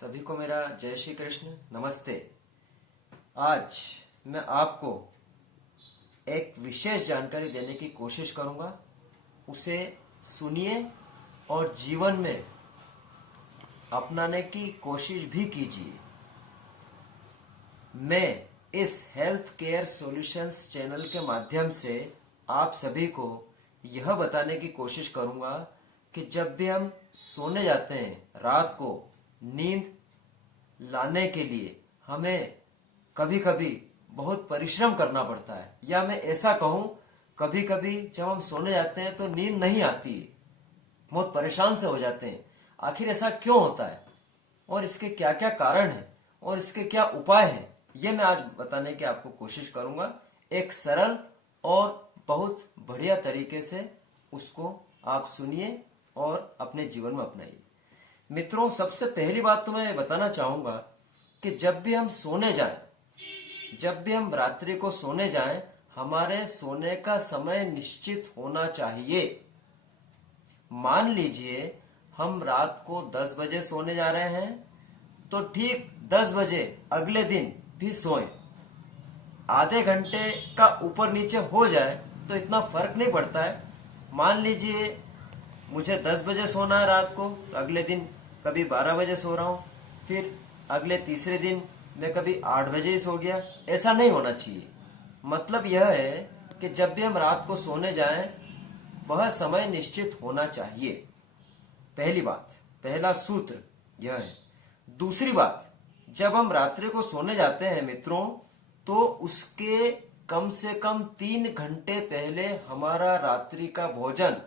सभी को मेरा जय श्री कृष्ण नमस्ते। आज मैं आपको एक विशेष जानकारी देने की कोशिश करूंगा। उसे सुनिए और जीवन में अपनाने की कोशिश भी कीजिए। मैं इस हेल्थ केयर सॉल्यूशंस चैनल के माध्यम से आप सभी को यह बताने की कोशिश करूंगा कि जब भी हम सोने जाते हैं, रात को नींद लाने के लिए हमें कभी कभी बहुत परिश्रम करना पड़ता है, या मैं ऐसा कहूं कभी कभी जब हम सोने जाते हैं तो नींद नहीं आती है, बहुत परेशान से हो जाते हैं। आखिर ऐसा क्यों होता है और इसके क्या क्या कारण हैं और इसके क्या उपाय हैं, ये मैं आज बताने की आपको कोशिश करूंगा। एक सरल और बहुत बढ़िया तरीके से उसको आप सुनिए और अपने जीवन में अपनाइए। मित्रों, सबसे पहली बात तो मैं बताना चाहूंगा कि जब भी हम सोने जाएं, जब भी हम रात्रि को सोने जाएं, हमारे सोने का समय निश्चित होना चाहिए। मान लीजिए हम रात को 10 बजे सोने जा रहे हैं तो ठीक 10 बजे अगले दिन भी सोएं। आधे घंटे का ऊपर नीचे हो जाए तो इतना फर्क नहीं पड़ता है। मान लीजिए मुझे 10 बजे सोना है रात को, तो अगले दिन कभी 12 बजे सो रहा हूं, फिर अगले तीसरे दिन मैं कभी 8 बजे ही सो गया। ऐसा नहीं होना चाहिए। मतलब यह है कि जब भी हम रात को सोने जाएं, वह समय निश्चित होना चाहिए। पहली बात, पहला सूत्र यह है। दूसरी बात, जब हम रात्रि को सोने जाते हैं मित्रों, तो उसके कम से कम 3 घंटे पहले हमारा रात्रि का भोजन,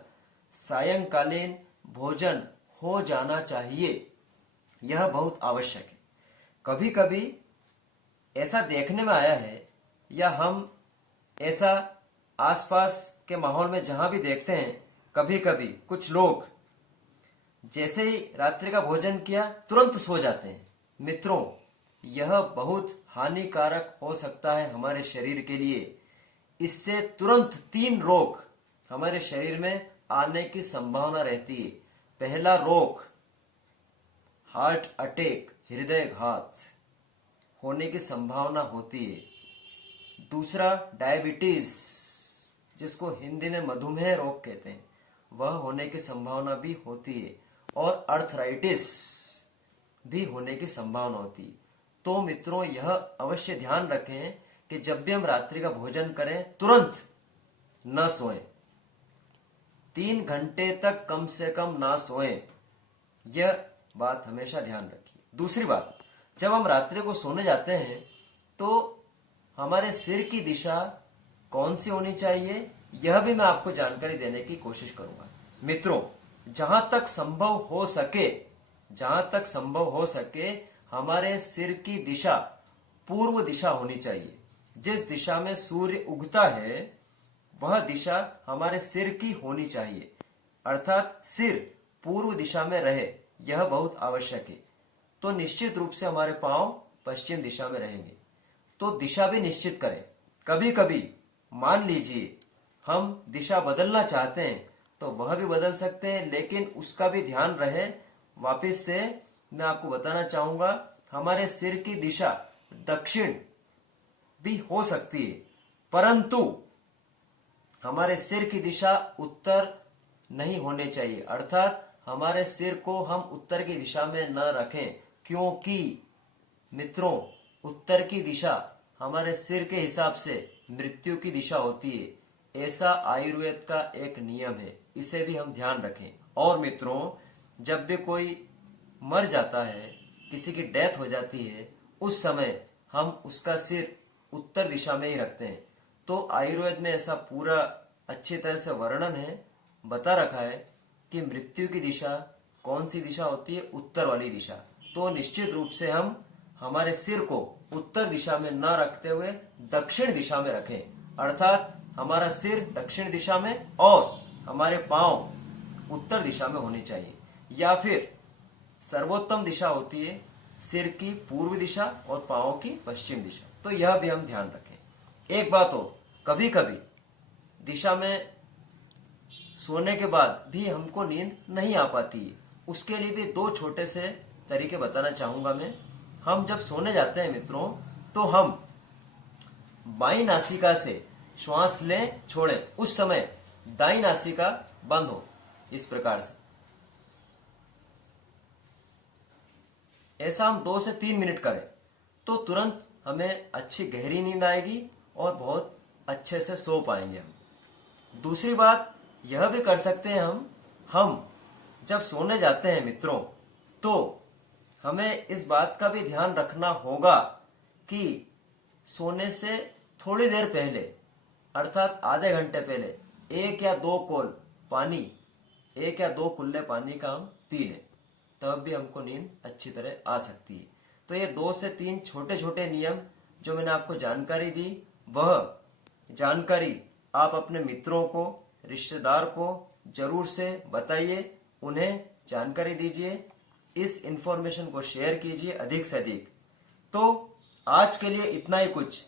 सायंकालीन भोजन हो जाना चाहिए। यह बहुत आवश्यक है। कभी कभी ऐसा देखने में आया है, या हम ऐसा आसपास के माहौल में जहां भी देखते हैं, कभी कभी कुछ लोग जैसे ही रात्रि का भोजन किया तुरंत सो जाते हैं। मित्रों, यह बहुत हानिकारक हो सकता है हमारे शरीर के लिए। इससे तुरंत 3 रोग हमारे शरीर में आने की संभावना रहती है। पहला रोग हार्ट अटैक, हृदयघात होने की संभावना होती है। दूसरा डायबिटीज, जिसको हिंदी में मधुमेह रोग कहते हैं, वह होने की संभावना भी होती है। और अर्थराइटिस भी होने की संभावना होती है। तो मित्रों, यह अवश्य ध्यान रखें कि जब भी हम रात्रि का भोजन करें तुरंत न सोएं। 3 घंटे तक कम से कम ना सोएं। यह बात हमेशा ध्यान रखिए। दूसरी बात, जब हम रात्रि को सोने जाते हैं तो हमारे सिर की दिशा कौन सी होनी चाहिए, यह भी मैं आपको जानकारी देने की कोशिश करूंगा। मित्रों, जहां तक संभव हो सके हमारे सिर की दिशा पूर्व दिशा होनी चाहिए। जिस दिशा में सूर्य उगता है वह दिशा हमारे सिर की होनी चाहिए, अर्थात सिर पूर्व दिशा में रहे, यह बहुत आवश्यक है। तो निश्चित रूप से हमारे पांव पश्चिम दिशा में रहेंगे। तो दिशा भी निश्चित करें। कभी कभी मान लीजिए हम दिशा बदलना चाहते हैं तो वह भी बदल सकते हैं, लेकिन उसका भी ध्यान रहे। वापिस से मैं आपको बताना चाहूंगा, हमारे सिर की दिशा दक्षिण भी हो सकती है, परंतु हमारे सिर की दिशा उत्तर नहीं होने चाहिए। अर्थात हमारे सिर को हम उत्तर की दिशा में न रखें, क्योंकि मित्रों, उत्तर की दिशा हमारे सिर के हिसाब से मृत्यु की दिशा होती है। ऐसा आयुर्वेद का एक नियम है, इसे भी हम ध्यान रखें। और मित्रों, जब भी कोई मर जाता है, किसी की डेथ हो जाती है, उस समय हम उसका सिर उत्तर दिशा में ही रखते हैं। तो आयुर्वेद में ऐसा पूरा अच्छी तरह से वर्णन है, बता रखा है कि मृत्यु की दिशा कौन सी दिशा होती है, उत्तर वाली दिशा। तो निश्चित रूप से हम हमारे सिर को उत्तर दिशा में न रखते हुए दक्षिण दिशा में रखें, अर्थात हमारा सिर दक्षिण दिशा में और हमारे पांव उत्तर दिशा में होने चाहिए। या फिर सर्वोत्तम दिशा होती है सिर की पूर्व दिशा और पांवों की पश्चिम दिशा। तो यह भी हम ध्यान रखें। एक बात हो, कभी कभी दिशा में सोने के बाद भी हमको नींद नहीं आ पाती है। उसके लिए भी 2 छोटे से तरीके बताना चाहूंगा मैं। हम जब सोने जाते हैं मित्रों, तो हम बाईं नासिका से श्वास लें छोड़ें, उस समय दाईं नासिका बंद हो, इस प्रकार से। ऐसा हम 2 से 3 मिनट करें तो तुरंत हमें अच्छी गहरी नींद आएगी और बहुत अच्छे से सो पाएंगे हम। दूसरी बात यह भी कर सकते हैं हम जब सोने जाते हैं मित्रों, तो हमें इस बात का भी ध्यान रखना होगा कि सोने से थोड़ी देर पहले, अर्थात आधे घंटे पहले 1 या 2 कौल पानी, 1 या 2 कुल्ले पानी का हम पी लें, तब भी हमको नींद अच्छी तरह आ सकती है। तो ये 2 से 3 छोटे छोटे नियम जो मैंने आपको जानकारी दी, वह जानकारी आप अपने मित्रों को, रिश्तेदार को जरूर से बताइए, उन्हें जानकारी दीजिए, इस इंफॉर्मेशन को शेयर कीजिए अधिक से अधिक। तो आज के लिए इतना ही कुछ,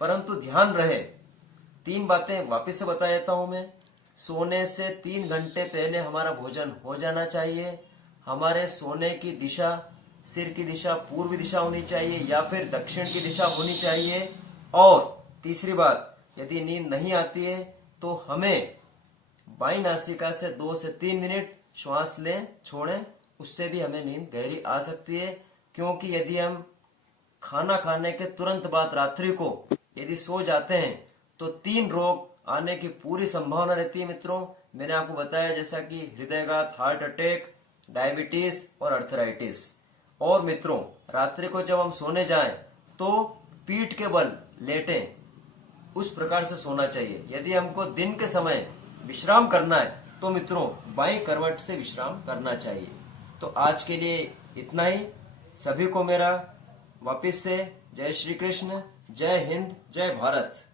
परंतु ध्यान रहे 3 बातें वापस से बता देता हूं मैं। सोने से 3 घंटे पहले हमारा भोजन हो जाना चाहिए। हमारे सोने की दिशा, सिर की दिशा पूर्व दिशा होनी चाहिए या फिर दक्षिण की दिशा होनी चाहिए। और तीसरी बात, यदि नींद नहीं आती है तो हमें बाईं नासिका से 2 से 3 मिनट श्वास लें छोड़ें, उससे भी हमें नींद गहरी आ सकती है। क्योंकि यदि हम खाना खाने के तुरंत बाद रात्रि को यदि सो जाते हैं तो 3 रोग आने की पूरी संभावना रहती है मित्रों। मैंने आपको बताया जैसा कि हृदयघात, हार्ट अटैक, डायबिटीज और अर्थराइटिस। और मित्रों, रात्रि को जब हम सोने जाएं तो पीठ के बल लेटें, उस प्रकार से सोना चाहिए। यदि हमको दिन के समय विश्राम करना है तो मित्रों बाईं करवट से विश्राम करना चाहिए। तो आज के लिए इतना ही। सभी को मेरा वापिस से जय श्री कृष्ण, जय हिंद, जय भारत।